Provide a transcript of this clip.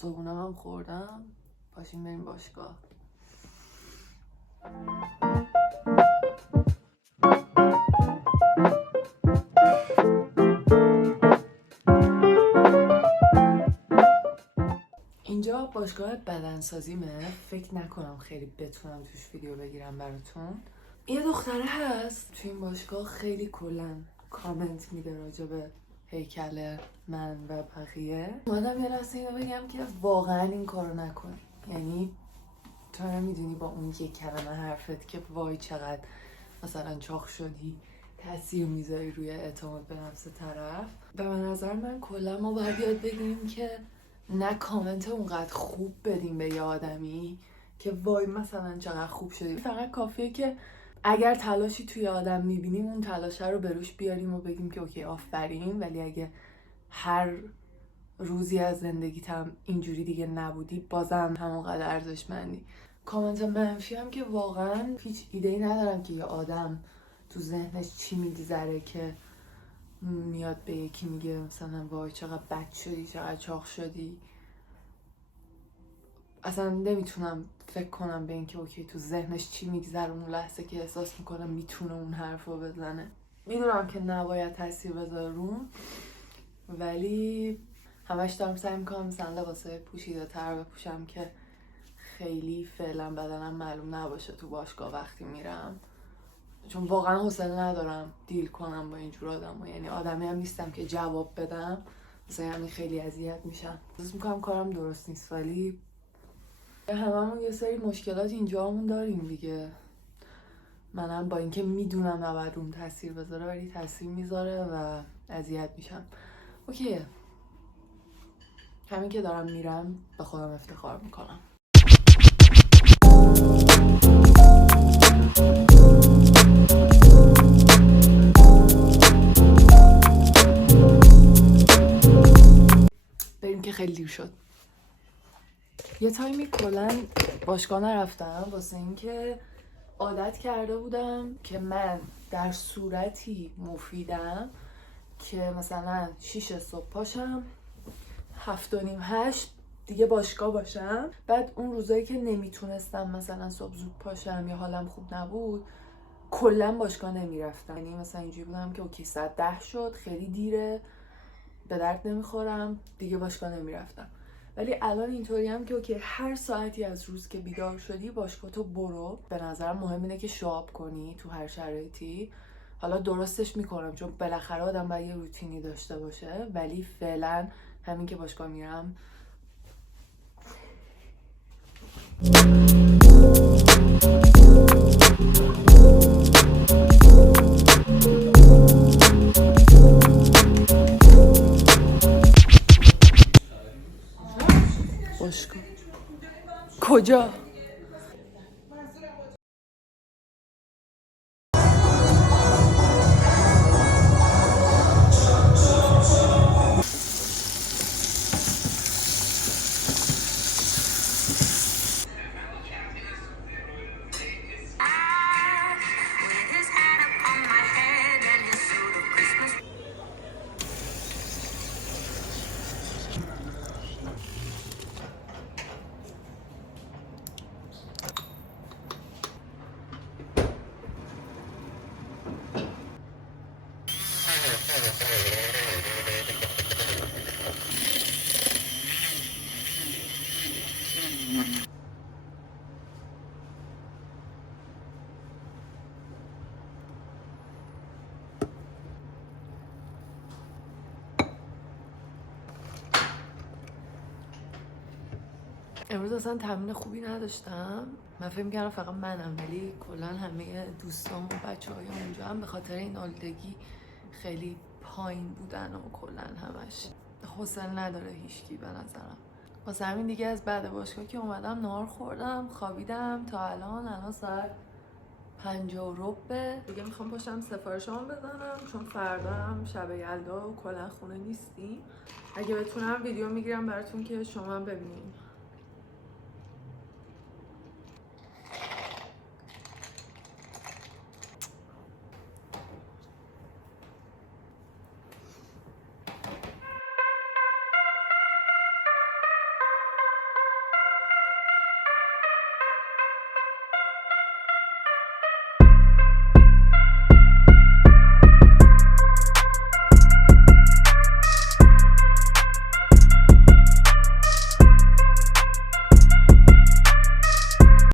صبحونم هم خوردم. پاشیم بریم باشگاه. اینجا باشگاه بدنسازیمه. فکر نکنم خیلی بتونم توش ویدیو بگیرم براتون. یه دختره هست تو این باشگاه خیلی کلن کامنت میده راجع به هیکل من و بقیه. اومدم یه لحظه اینو بگم که واقعا این کارو نکن. یعنی تو نمیدونی با اون یک کلمه حرفت که وای چقدر مثلا چاق شدی تاثیر میذاری روی اعتماد به نفس طرف. به نظر من کلا ما باید یاد بگیریم که نه کامنت اونقدر خوب بدیم به یه آدمی که وای مثلا چقدر خوب شدی. فقط کافیه که اگر تلاشی توی آدم میبینیم اون تلاشه رو به روش بیاریم و بگیم که اوکی آفرین. ولی اگه هر روزی از زندگیت هم اینجوری دیگه نبودی بازم همونقدر ارزشمندی. کامنت منفی هم که واقعا هیچ ایده‌ای ندارم که یه آدم تو ذهنش چی میگذره که میاد به یکی میگه مثلا وای چقدر بد شدی چقدر چاق شدی. اصلا نمیتونم فکر کنم به اینکه اوکی تو ذهنش چی میگذره اون لحظه که احساس میکنه میتونه اون حرف رو بزنه. میدونم که نباید تاثیر بذاره روم، ولی همش دارم سعی میکنم مثلا لباسای پوشیده تر بپوشم که خیلی فعلا بدنم معلوم نباشه تو باشگاه وقتی میرم، چون واقعا حوصله ندارم دیل کنم با اینجور آدم. یعنی آدمی هم نیستم که جواب بدم، مثلا همین خیلی اذیت میشم. احساس میکنم کارم درست نیست، ولی هممون یه سری مشکلات اینجامون داریم دیگه. منم با اینکه میدونم نباید اون تاثیر بذاره ولی تاثیر میذاره و اذیت میشم. اوکیه، همین که دارم میرم به خودم افتخار میکنم. بریم که خیلی دیر شد. یه تایمی کلن باشگاه نرفتم واسه اینکه عادت کرده بودم که من در صورتی مفیدم که مثلا 6 صبح پاشم 7:30-8 دیگه باشگاه باشم. بعد اون روزایی که نمیتونستم مثلا صبح زود پاشم یا حالم خوب نبود کلا باشگاه نمیرفتم. یعنی مثلا اینجوری بودم که اوکی ساعت 10 شد خیلی دیره به درد نمیخورم دیگه باشگاه نمیرفتم. ولی الان اینطوری هم که اوکی هر ساعتی از روز که بیدار شدی باشگاه تو برو. به نظر مهم اینه که شواب کنی تو هر شرایطی. حالا درستش میکنم چون بالاخره آدم باید یه روتینی داشته باشه، ولی فعلا همین که باشگاه میرم باشگاه کجا؟ امروز اصلا تمرین خوبی نداشتم. من فکر می‌کردم فقط منم، ولی کلا همه دوستام و بچه‌های اونجا هم به خاطر این آلودگی خیلی پایین بودن و کلا همش حوصله نداره هیچکی به نظرم. واسه همین دیگه از بعد باشگاه که اومدم نهار خوردم خوابیدم تا الان ساعت 5:15 دیگه میخوام پاشم سفارشام بزنم چون فردا هم شب یلدا و کلا خونه نیستیم. اگه بتونم ویدیو میگیرم براتون که شما هم ببینید.